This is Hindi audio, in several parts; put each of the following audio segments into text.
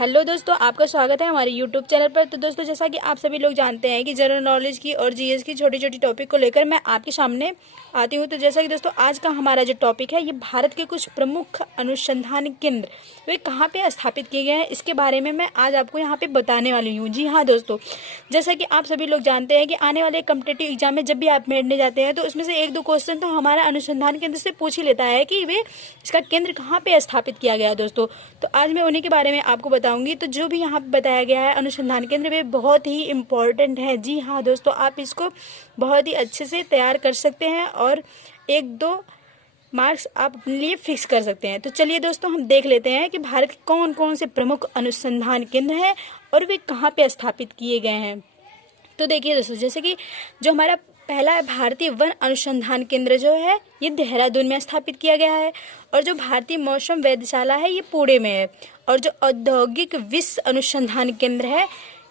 हेलो दोस्तों, आपका स्वागत है हमारे यूट्यूब चैनल पर। तो दोस्तों, जैसा कि आप सभी लोग जानते हैं कि जनरल नॉलेज की और जीएस की छोटी छोटी टॉपिक को लेकर मैं आपके सामने आती हूं। तो जैसा कि दोस्तों, आज का हमारा जो टॉपिक है, ये भारत के कुछ प्रमुख अनुसंधान केंद्र वे कहाँ पे स्थापित किए गए हैं, इसके बारे में मैं आज आपको यहाँ पे बताने वाली हूँ। जी हाँ दोस्तों, जैसा कि आप सभी लोग जानते हैं कि आने वाले कम्पिटेटिव एग्जाम में जब भी आप बैठने जाते हैं तो उसमें से एक दो क्वेश्चन तो हमारा अनुसंधान केंद्र से पूछ ही लेता है कि वे इसका केंद्र कहाँ पे स्थापित किया गया है दोस्तों। तो आज मैं उन्हीं के बारे में आपको बताऊंगी। तो जो भी यहाँ पे बताया गया है अनुसंधान केंद्र, वे बहुत ही इम्पोर्टेंट है। जी हाँ दोस्तों, आप इसको बहुत ही अच्छे से तैयार कर सकते हैं और एक दो मार्क्स आप अपने लिए फिक्स कर सकते हैं। तो चलिए दोस्तों, हम देख लेते हैं कि भारत के कौन कौन से प्रमुख अनुसंधान केंद्र हैं और वे कहाँ पे स्थापित किए गए हैं। तो देखिए दोस्तों, जैसे कि जो हमारा पहला है भारतीय वन अनुसंधान केंद्र जो है, ये देहरादून में स्थापित किया गया है। और जो भारतीय मौसम वेधशाला है, ये पुणे में है। और जो औद्योगिक विश्व अनुसंधान केंद्र है,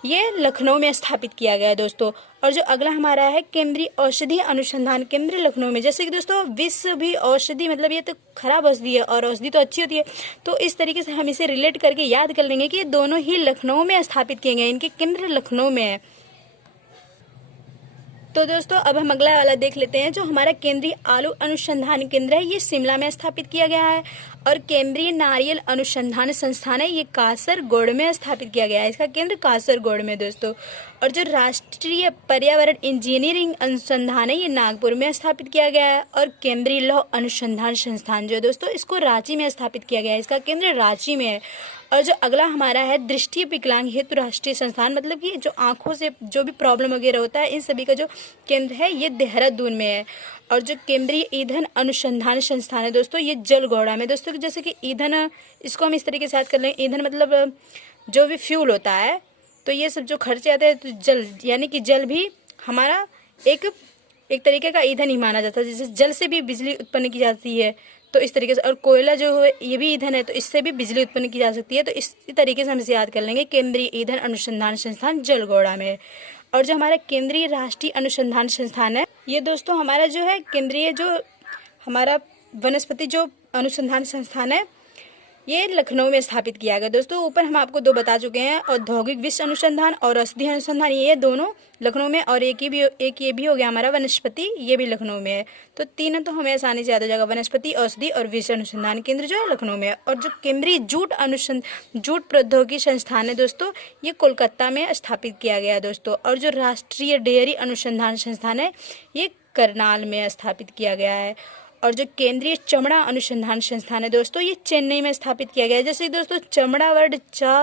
ये लखनऊ में स्थापित किया गया है दोस्तों। और जो अगला हमारा है केंद्रीय औषधि अनुसंधान केंद्र, लखनऊ में। जैसे कि दोस्तों, विश्व भी औषधि, मतलब ये तो खराब औषधि है और औषधि तो अच्छी होती है, तो इस तरीके से हम इसे रिलेट करके याद कर लेंगे कि ये दोनों ही लखनऊ में स्थापित किए गए, इनके केंद्र लखनऊ में है। तो दोस्तों, अब हम अगला वाला देख लेते हैं। जो हमारा केंद्रीय आलू अनुसंधान केंद्र है, ये शिमला में स्थापित किया गया है। और केंद्रीय नारियल अनुसंधान संस्थान है, ये कासरगोड में स्थापित किया गया है। इसका केंद्र कासरगोड में दोस्तों। और जो राष्ट्रीय पर्यावरण इंजीनियरिंग अनुसंधान है, ये नागपुर में स्थापित किया गया है। और केंद्रीय लौह अनुसंधान संस्थान जो है दोस्तों, इसको रांची में स्थापित किया गया है। इसका केंद्र रांची में है। और जो अगला हमारा है दृष्टि विकलांग हेतु राष्ट्रीय संस्थान, मतलब कि जो आंखों से जो भी प्रॉब्लम वगैरह होता है, इन सभी का जो केंद्र है, ये देहरादून में है। और जो केंद्रीय ईंधन अनुसंधान संस्थान है दोस्तों, ये जलगौड़ा में दोस्तों। जैसे कि ईंधन, इसको हम इस तरीके से याद कर लें, ईंधन मतलब जो भी फ्यूल होता है, तो ये सब जो खर्चे आते हैं, तो जल, यानी कि जल भी हमारा एक तरीके का ईंधन ही माना जाता है। जैसे जल से भी बिजली उत्पन्न की जाती है, तो इस तरीके से। और कोयला जो है, ये भी ईंधन है, तो इससे भी बिजली उत्पन्न की जा सकती है। तो इस तरीके से हम इसे याद कर लेंगे, केंद्रीय ईंधन अनुसंधान संस्थान जलगौड़ा में। और जो हमारा केंद्रीय राष्ट्रीय अनुसंधान संस्थान है, ये दोस्तों हमारा जो है केंद्रीय जो हमारा वनस्पति जो अनुसंधान संस्थान है, ये लखनऊ में स्थापित किया गया दोस्तों। ऊपर हम आपको दो बता चुके हैं, औद्योगिक विश्व अनुसंधान और औषधि अनुसंधान, ये दोनों लखनऊ में। और एक ये भी हो गया हमारा वनस्पति, ये भी लखनऊ में है। तो तीनों तो हमें आसानी से याद हो जाएगा, वनस्पति, औषधि और विश्व अनुसंधान केंद्र जो है लखनऊ में है। और जो केंद्रीय जूट प्रौद्योगिकी संस्थान है दोस्तों, ये कोलकाता में स्थापित किया गया है दोस्तों। और जो राष्ट्रीय डेयरी अनुसंधान संस्थान है, ये करनाल में स्थापित किया गया है। और जो केंद्रीय चमड़ा अनुसंधान संस्थान है दोस्तों, ये चेन्नई में स्थापित किया गया है। जैसे दोस्तों, चमड़ा वर्ड चा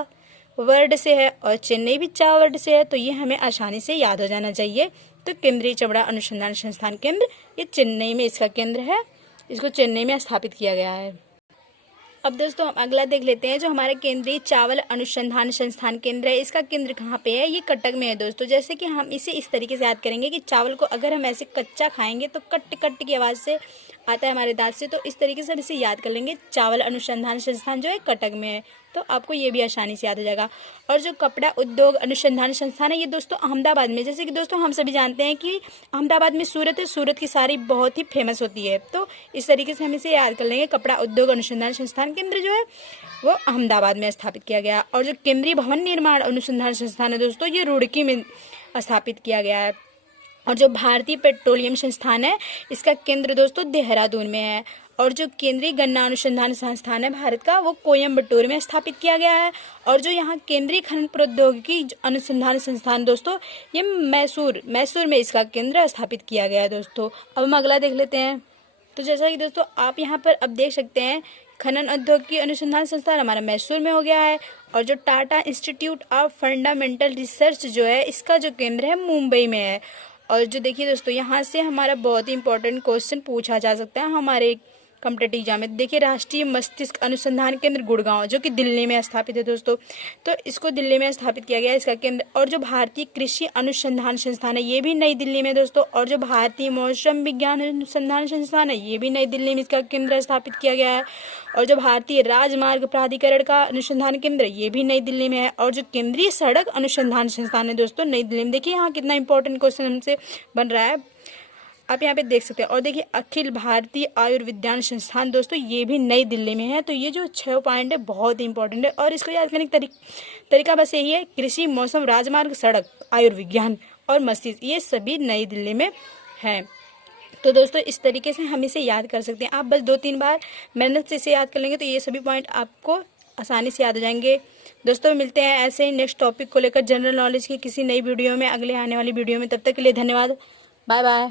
वर्ड से है और चेन्नई भी चा वर्ड से है, तो ये हमें आसानी से याद हो जाना चाहिए। तो केंद्रीय चमड़ा अनुसंधान संस्थान केंद्र, ये चेन्नई में इसका केंद्र है, इसको चेन्नई में स्थापित किया गया है। अब दोस्तों, हम अगला देख लेते हैं। जो हमारा केंद्रीय चावल अनुसंधान संस्थान केंद्र है, इसका केंद्र कहाँ पे है, ये कटक में है दोस्तों। जैसे कि हम इसे इस तरीके से याद करेंगे कि चावल को अगर हम ऐसे कच्चा खाएंगे तो कट कट की आवाज़ से आता है हमारे दांत से, तो इस तरीके से हम इसे याद कर लेंगे। चावल अनुसंधान संस्थान जो है कटक में है, तो आपको ये भी आसानी से याद हो जाएगा। और जो कपड़ा उद्योग अनुसंधान संस्थान है, ये दोस्तों अहमदाबाद में। जैसे कि दोस्तों, हम सभी जानते हैं कि अहमदाबाद में सूरत है, सूरत की साड़ी बहुत ही फेमस होती है, तो इस तरीके से हम इसे याद कर लेंगे। कपड़ा उद्योग अनुसंधान संस्थान केंद्र जो है वो अहमदाबाद में स्थापित किया गया। और जो केंद्रीय भवन निर्माण अनुसंधान संस्थान है दोस्तों, ये रुड़की में स्थापित किया गया है। और जो भारतीय पेट्रोलियम संस्थान है, इसका केंद्र दोस्तों देहरादून में है। और जो केंद्रीय गन्ना अनुसंधान संस्थान है भारत का, वो कोयम्बटूर में स्थापित किया गया है। और जो यहाँ केंद्रीय खनन प्रौद्योगिकी अनुसंधान संस्थान दोस्तों, ये मैसूर में इसका केंद्र स्थापित किया गया है दोस्तों। अब हम अगला देख लेते हैं। तो जैसा कि दोस्तों आप यहाँ पर अब देख सकते हैं, खनन औद्योगिकी अनुसंधान संस्थान हमारा मैसूर में हो गया है। और जो Tata institute of fundamental research जो है, इसका जो केंद्र है मुंबई में है। और जो देखिए दोस्तों, यहाँ से हमारा बहुत ही इंपॉर्टेंट क्वेश्चन पूछा जा सकता है हमारे कॉम्पिटेटिव एग्जाम में। देखिए, राष्ट्रीय मस्तिष्क अनुसंधान केंद्र गुड़गांव, जो कि दिल्ली में स्थापित है दोस्तों, तो इसको दिल्ली में स्थापित किया गया है इसका केंद्र। और जो भारतीय कृषि अनुसंधान संस्थान है, ये भी नई दिल्ली में दोस्तों। और जो भारतीय मौसम विज्ञान अनुसंधान संस्थान है, ये भी नई दिल्ली में इसका केंद्र स्थापित किया गया है। और जो भारतीय राजमार्ग प्राधिकरण का अनुसंधान केंद्र, ये भी नई दिल्ली में है। और जो केंद्रीय सड़क अनुसंधान संस्थान है दोस्तों, नई दिल्ली में। देखिए यहाँ कितना इंपॉर्टेंट क्वेश्चन हमसे बन रहा है। आप यहाँ पे देख सकते हैं। और देखिए अखिल भारतीय आयुर्विज्ञान संस्थान दोस्तों ये भी नई दिल्ली में है। तो ये जो 6 पॉइंट है बहुत ही इंपॉर्टेंट है और इसको याद करने का तरीका बस यही है, कृषि, मौसम, राजमार्ग, सड़क, आयुर्विज्ञान और मस्तिष्क, ये सभी नई दिल्ली में है। तो दोस्तों इस तरीके से हम इसे याद कर सकते हैं। आप बस 2-3 बार मेहनत से इसे याद कर लेंगे तो ये सभी पॉइंट आपको आसानी से याद हो जाएंगे। दोस्तों मिलते हैं ऐसे ही नेक्स्ट टॉपिक को लेकर जनरल नॉलेज की किसी नई वीडियो में, अगले आने वाली वीडियो में। तब तक के लिए धन्यवाद, बाय बाय।